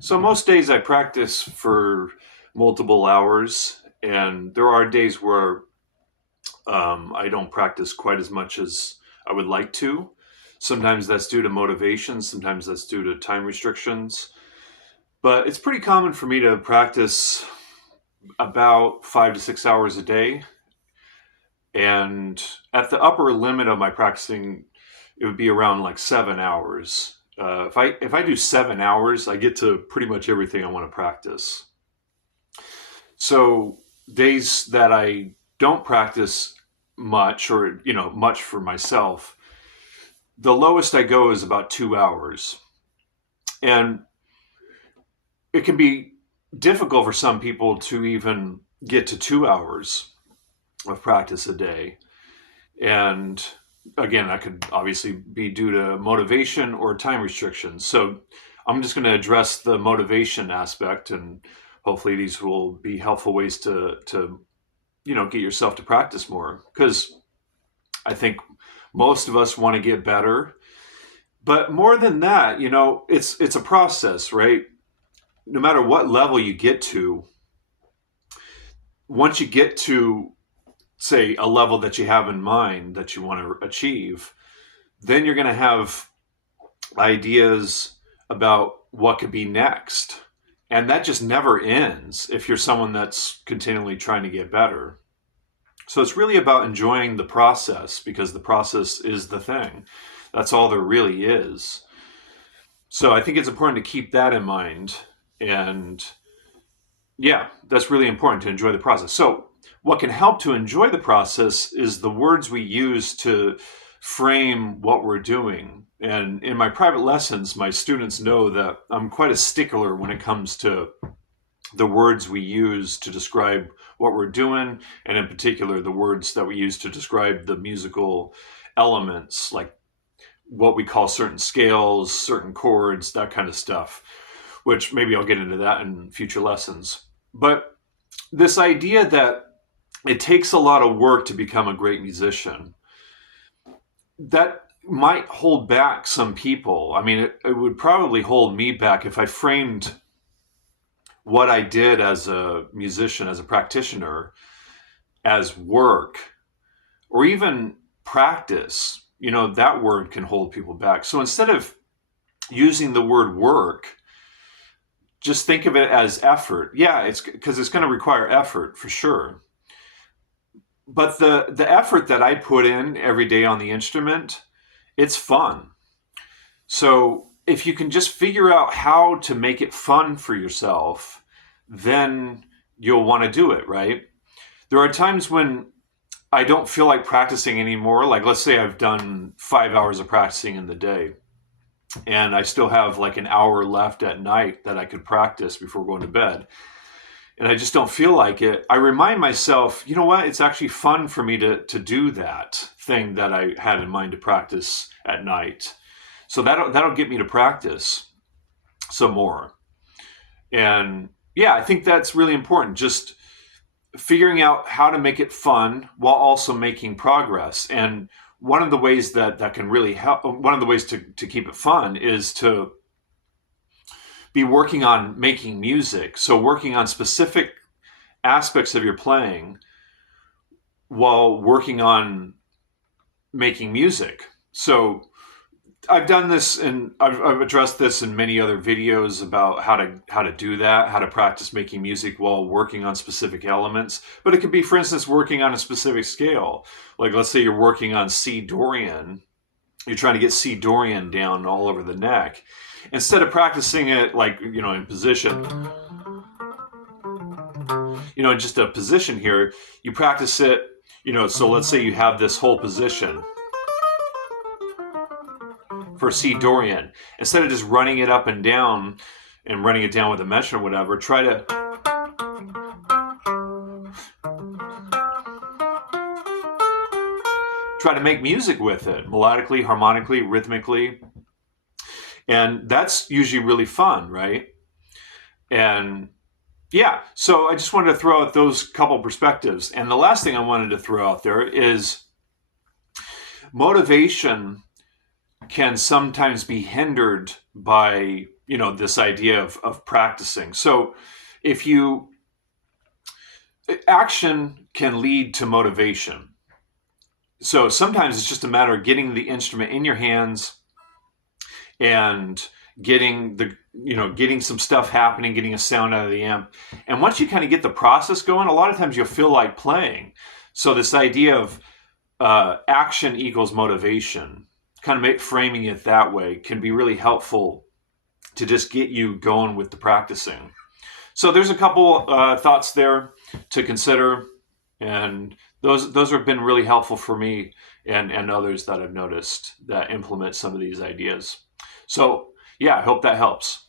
So most days I practice for multiple hours, and there are days where I don't practice quite as much as I would like to. Sometimes that's due to motivation, sometimes that's due to time restrictions. But it's pretty common for me to practice about 5 to 6 hours a day. And at the upper limit of my practicing, it would be around like 7 hours. If I do 7 hours, I get to pretty much everything I want to practice. So days that I don't practice much or much for myself, the lowest I go is about 2 hours. And it can be difficult for some people to even get to 2 hours of practice a day. And again, that could obviously be due to motivation or time restrictions. So I'm just going to address the motivation aspect, and hopefully these will be helpful ways to get yourself to practice more, because I think most of us want to get better. But more than that, it's a process, right? No matter what level you get to, once you get to, say, a level that you have in mind that you want to achieve, then you're going to have ideas about what could be next. And that just never ends if you're someone that's continually trying to get better. So it's really about enjoying the process, because the process is the thing. That's all there really is. So I think it's important to keep that in mind. And yeah, that's really important, to enjoy the process. So what can help to enjoy the process is the words we use to frame what we're doing. And in my private lessons, my students know that I'm quite a stickler when it comes to the words we use to describe what we're doing, and in particular, the words that we use to describe the musical elements, like what we call certain scales, certain chords, that kind of stuff, which maybe I'll get into that in future lessons. But this idea that it takes a lot of work to become a great musician, that might hold back some people. I mean, it would probably hold me back if I framed what I did as a musician, as a practitioner, as work or even practice. That word can hold people back. So instead of using the word work, just think of it as effort. Yeah, it's because it's going to require effort for sure. But the effort that I put in every day on the instrument, it's fun. So if you can just figure out how to make it fun for yourself, then you'll want to do it, right? There are times when I don't feel like practicing anymore. Like, let's say I've done 5 hours of practicing in the day, and I still have like an hour left at night that I could practice before going to bed, and I just don't feel like it. I remind myself, you know what? It's actually fun for me to do that thing that I had in mind to practice at night. So that'll get me to practice some more. And yeah, I think that's really important. Just figuring out how to make it fun while also making progress. And one of the ways that can really help, one of the ways to keep it fun is to be working on making music. So working on specific aspects of your playing while working on making music. So I've done this, and I've addressed this in many other videos about how to do that, how to practice making music while working on specific elements. But it could be, for instance, working on a specific scale. Like, let's say you're working on C Dorian. You're trying to get C Dorian down all over the neck. Instead of practicing it like, in position, in just a position here, you practice it, so let's say you have this whole position for C Dorian. Instead of just running it up and down and running it down with a measure or whatever, try to make music with it, melodically, harmonically, rhythmically. And that's usually really fun, right? And yeah, so I just wanted to throw out those couple perspectives. And the last thing I wanted to throw out there is motivation can sometimes be hindered by this idea of practicing. So if you action can lead to motivation. So sometimes it's just a matter of getting the instrument in your hands and getting some stuff happening, getting a sound out of the amp. And once you kind of get the process going, a lot of times you'll feel like playing. So this idea of action equals motivation, kind of framing it that way, can be really helpful to just get you going with the practicing. So there's a couple thoughts there to consider, and those have been really helpful for me and others that I've noticed that implement some of these ideas. So yeah, I hope that helps.